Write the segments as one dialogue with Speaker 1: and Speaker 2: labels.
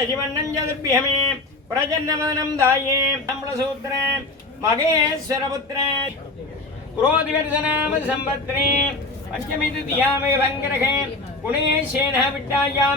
Speaker 1: दशिमण्णम् चतुर्भ्यमे दाये कम्लसूत्रे महेश्वरपुत्रे क्रोधिवर्धनाम संवत्सरे पञ्चमी विट्टायां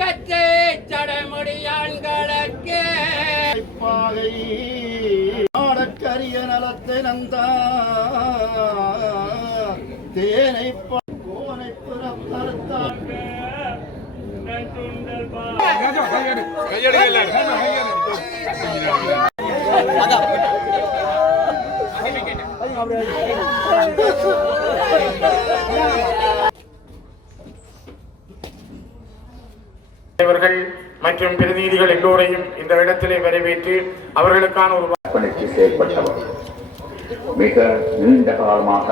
Speaker 1: கச்சே சடமுடியான்களுக்கே.
Speaker 2: பாதை நாடற்கரிய நலத்தை நந்தா. தேனை
Speaker 3: தலைவர்கள் மற்றும் பிரதிநிதிகள் எல்லோரையும் இந்த இடத்திலே வரவேற்று அவர்களுக்கான ஒரு
Speaker 4: அர்ப்பணித்து செயல்பட்டவர். மிக நீண்ட காலமாக